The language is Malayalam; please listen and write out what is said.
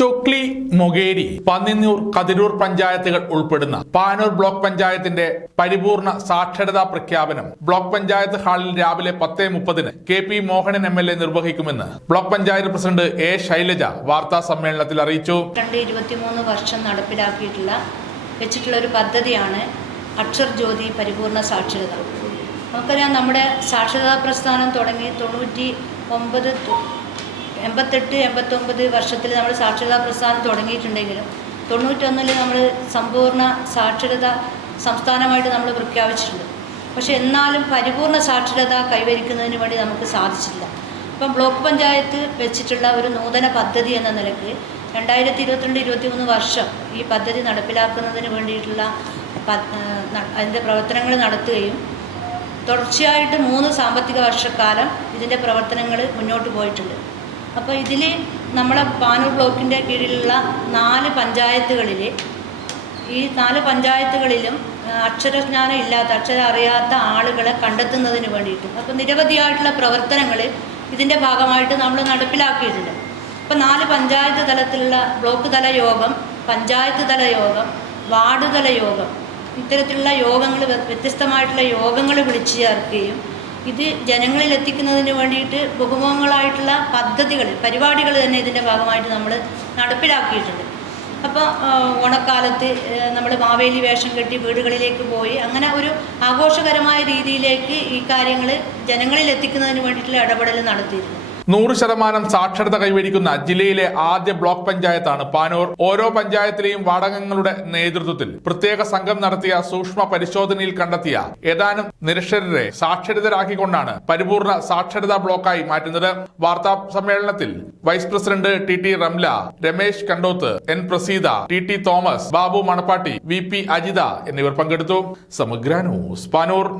ചൊക്ലി മൊകേരി പന്നിന്നൂർ കതിരൂർ പഞ്ചായത്തുകൾ ഉൾപ്പെടുന്ന പാനൂർ ബ്ലോക്ക് പഞ്ചായത്തിന്റെ പരിപൂർണ സാക്ഷരതാ പ്രഖ്യാപനം ബ്ലോക്ക് പഞ്ചായത്ത് ഹാളിൽ രാവിലെ പത്തേ മുപ്പതിന് K P Mohanan M L A നിർവഹിക്കുമെന്ന് block panchayat president A Shailaja വാർത്താ സമ്മേളനത്തിൽ അറിയിച്ചു. രണ്ട് ഇരുപത്തിമൂന്ന് വർഷം നടപ്പിലാക്കിയിട്ടുള്ള വെച്ചിട്ടുള്ള ഒരു പദ്ധതിയാണ് അക്ഷർ ജ്യോതി പരിപൂർണ സാക്ഷരത. നമുക്കറിയാം നമ്മുടെ സാക്ഷരതാ പ്രസ്ഥാനം തുടങ്ങി തൊണ്ണൂറ്റി ഒമ്പത് എൺപത്തെട്ട് എൺപത്തൊമ്പത് വർഷത്തിൽ നമ്മൾ സാക്ഷരതാ പ്രസ്ഥാനം തുടങ്ങിയിട്ടുണ്ടെങ്കിലും തൊണ്ണൂറ്റൊന്നിൽ നമ്മൾ സമ്പൂർണ സാക്ഷരത സംസ്ഥാനമായിട്ട് നമ്മൾ പ്രഖ്യാപിച്ചിട്ടുണ്ട്. പക്ഷേ എന്നാലും പരിപൂർണ സാക്ഷരത കൈവരിക്കുന്നതിന് വേണ്ടി നമുക്ക് സാധിച്ചില്ല ഇപ്പം ബ്ലോക്ക് പഞ്ചായത്ത് വെച്ചിട്ടുള്ള ഒരു നൂതന പദ്ധതി എന്ന നിലയ്ക്ക് രണ്ടായിരത്തി ഇരുപത്തിരണ്ട് ഇരുപത്തി മൂന്ന് വർഷം ഈ പദ്ധതി നടപ്പിലാക്കുന്നതിന് വേണ്ടിയിട്ടുള്ള അതിന്റെ പ്രവർത്തനങ്ങൾ നടത്തുകയും തുടർച്ചയായിട്ട് മൂന്ന് സാമ്പത്തിക വർഷക്കാലം ഇതിന്റെ പ്രവർത്തനങ്ങൾ മുന്നോട്ട് പോയിട്ടുണ്ട്. അപ്പോൾ ഇതിൽ നമ്മളെ പാനൂർ ബ്ലോക്കിന്റെ കീഴിലുള്ള നാല് പഞ്ചായത്തുകളിൽ ഈ നാല് പഞ്ചായത്തുകളിലും അക്ഷരജ്ഞാനം ഇല്ലാത്ത അക്ഷരം അറിയാത്ത ആളുകളെ കണ്ടെത്തുന്നതിന് വേണ്ടിയിട്ട്. അപ്പോൾ നിരവധിയായിട്ടുള്ള പ്രവർത്തനങ്ങൾ ഇതിന്റെ ഭാഗമായിട്ട് നമ്മൾ നടപ്പിലാക്കിയിട്ടുണ്ട്. അപ്പോൾ നാല് പഞ്ചായത്ത് തലത്തിലുള്ള ബ്ലോക്ക് തല യോഗം പഞ്ചായത്ത് തല യോഗം വാർഡ് തല യോഗം ഇത്തരത്തിലുള്ള യോഗങ്ങൾ വ്യത്യസ്തമായിട്ടുള്ള യോഗങ്ങൾ വിളിച്ചു ചേർക്കുകയും ഇത് ജനങ്ങളിൽ എത്തിക്കുന്നതിന് വേണ്ടിയിട്ട് ബഹുമുഖങ്ങളായിട്ടുള്ള പദ്ധതികൾ പരിപാടികൾ തന്നെ ഇതിന്റെ ഭാഗമായിട്ട് നമ്മൾ നടപ്പിലാക്കിയിട്ടുണ്ട്. അപ്പോൾ ഓണക്കാലത്ത് നമ്മൾ മാവേലി വേഷം കെട്ടി വീടുകളിലേക്ക് പോയി അങ്ങനെ ഒരു ആഘോഷകരമായ രീതിയിലേക്ക് ഈ കാര്യങ്ങൾ ജനങ്ങളിൽ എത്തിക്കുന്നതിന് വേണ്ടിയിട്ടുള്ള ഇടപെടൽ നടത്തിയിരുന്നു. നൂറ് ശതമാനം സാക്ഷരത കൈവരിക്കുന്ന ജില്ലയിലെ ആദ്യ ബ്ലോക്ക് പഞ്ചായത്താണ് പാനൂർ. ഓരോ പഞ്ചായത്തിലെയും വാടകങ്ങളുടെ നേതൃത്വത്തിൽ പ്രത്യേക സംഘം നടത്തിയ സൂക്ഷ്മ പരിശോധനയിൽ കണ്ടെത്തിയ ഏതാനും നിരക്ഷരരെ സാക്ഷരതരാക്കിക്കൊണ്ടാണ് പരിപൂർണ സാക്ഷരതാ ബ്ലോക്കായി മാറ്റുന്നത്. വാർത്താ സമ്മേളനത്തിൽ vice president T T Ramla Ramesh Kandoth N Praseetha T T Thomas Babu Manappatti V P Ajitha എന്നിവർ പങ്കെടുത്തു. സമഗ്ര ന്യൂസ് പാനൂർ.